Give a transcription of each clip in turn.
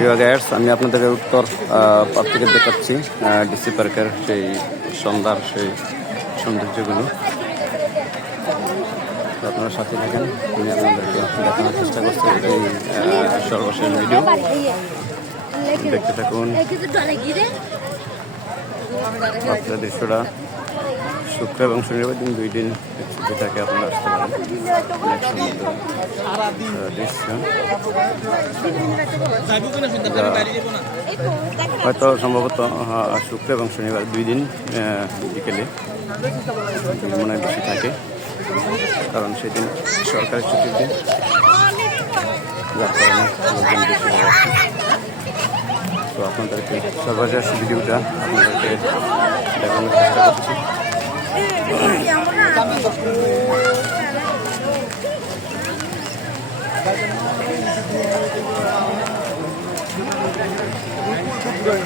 প্রিয় গাইডস, আমি আপনাদের উত্তর পার্ক থেকে দেখাচ্ছি ডিসি পার্কের সেই সন্ধ্যার সেই সৌন্দর্যগুলো। আপনারা সাথে থাকেন, আমি আপনাদেরকে দেখানোর চেষ্টা করছি এই সর্বশেষ ভিডিও। দেখতে থাকুন। রাত্রের দৃশ্যটা শুক্র এবং শনিবার দিন 2 দিন ছুটি থাকে, আপনারা আসতে পারেন। অনেক সুন্দর দৃশ্য, হয়তো সম্ভবত শুক্র এবং শনিবার 2 দিন বিকেলে মনে হয় বেশি থাকে, কারণ সেদিন সরকারি ছুটির দিন, যার কারণে লোকজন বেশি হয়ে আসে। তো আপনাদেরকে সর্বশেষ ভিডিওটা আপনাদেরকে দেখানোর চেষ্টা করছি।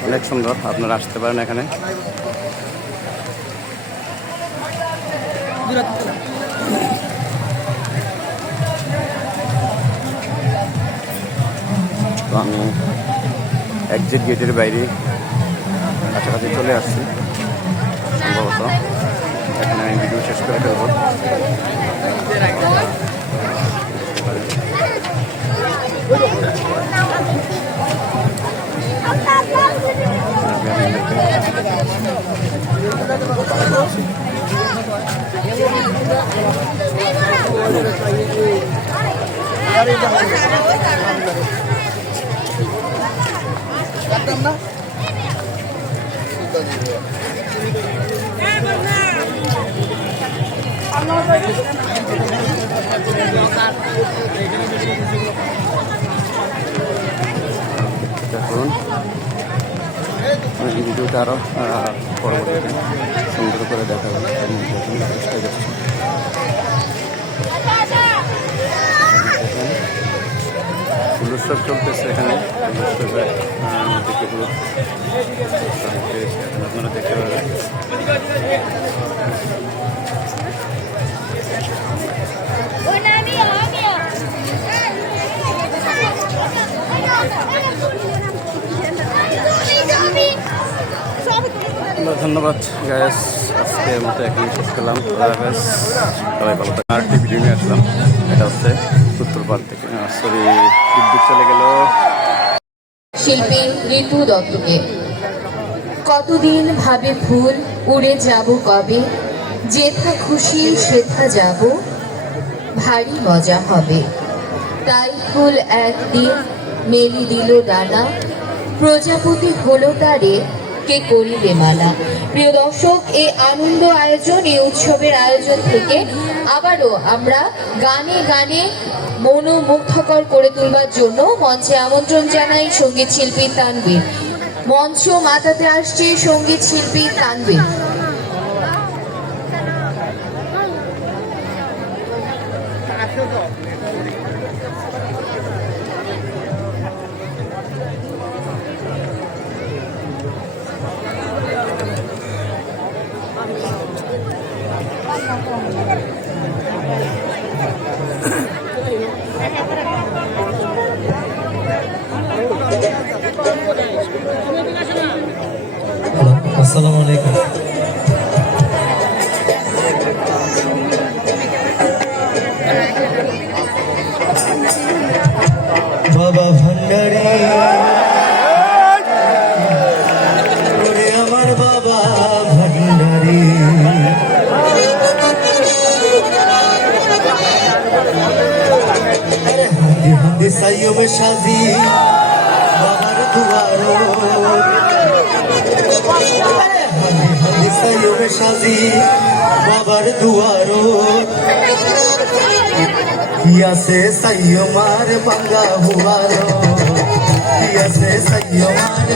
অনেক সুন্দর, আপনারা আসতে পারেন এখানে। তো আমি এক্সিট গেটের বাইরে কাছাকাছি চলে আসছি। সম্ভবত এখানে আমি ভিডিও শেষ করে ফেলবো। দেখুন, ভিডিওটা আরো পরবর্তীতে সুন্দর করে দেখা যাচ্ছে। উৎসব চলতেছে এখানে, উৎসবের আপনারা দেখতে পাবেন। ধন্যবাদ গাইস, আজকের মতো এখানে শেষ করলাম। সবাই ভালো থাকেন। আরেকটি ভিডিও নিয়ে আসলাম, এটা হচ্ছে উত্তর পার্ক থেকে। সরি, বিদ্যুৎ চলে গেল। শিল্পী ঋতু দত্তকে। কতদিন ভাবে ফুল, উড়ে যাব কবে, যেথা খুশি সেথা যাব, ভারী মজা হবে। তাই ফুল একদিন মেলি দিল ডানা, প্রজাপতি হলো তারে কে করিবে মালা। প্রিয় দর্শক, এই আনন্দ আয়োজন, এই উৎসবের আয়োজন থেকে আবারও আমরা গানে গানে মনোমুগ্ধকর করে তুলবার জন্য মঞ্চে আমন্ত্রণ জানাই সঙ্গীত শিল্পী তানভীর। মঞ্চ মাতাতে আসছে সঙ্গীত শিল্পী তানভীর। আসসালামু আলাইকুম। বাবা ভান্ডারি, আমার বাবা ভান্ডারি, হান্দি হান্দি সাইয়ো মে শাদি বাবার দুয়ারো, সাজি বাবার দুয়ারো, কিয়াসে সাইয়ো মার বাঙ্গা হুয়ারো, কিয়াসে সাইয়ো মার